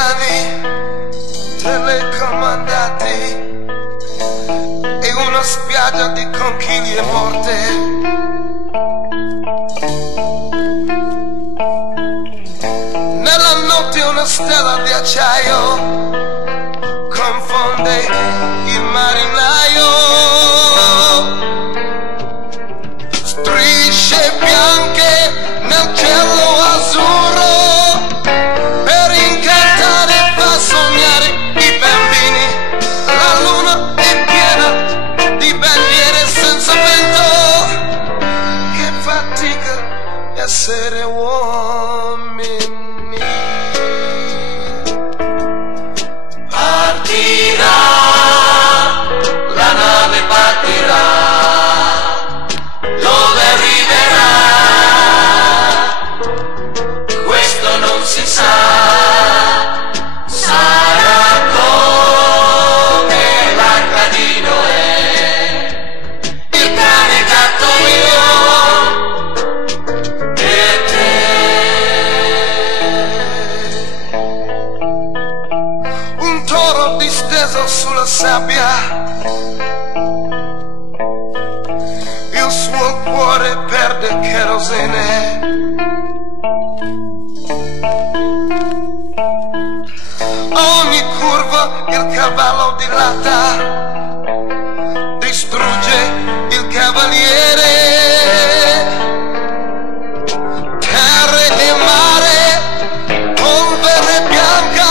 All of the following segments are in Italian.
piani telecomandati e una spiaggia di conchiglie morte. Nella notte una stella di acciaio confonde il marinaio. Strisce bianche nel cielo azzurro per incantare e far sognare i bambini. La luna è piena di bandiere senza vento. Che fatica essere uomini. Partirà, la nave partirà, dove arriverà? Questo non si sa, sarà come l'arca di Noè, il cane gatto mio e te. Un toro disteso sulla sabbia, il suo cuore perde kerosene. A ogni curva il cavallo dilata, distrugge il cavaliere. Terra e mare, polvere bianca,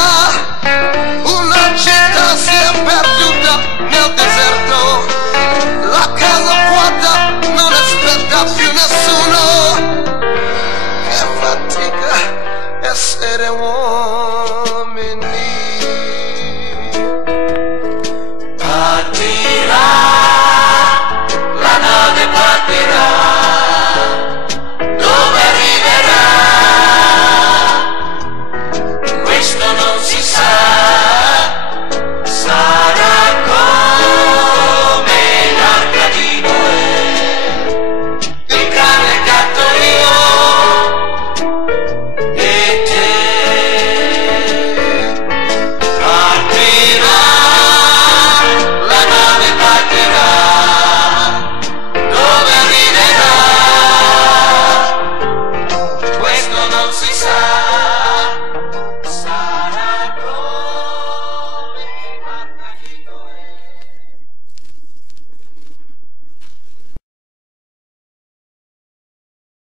una città si è perduta nel deserto. La casa vuota non aspetta più nessuno. Che fatica essere uomo.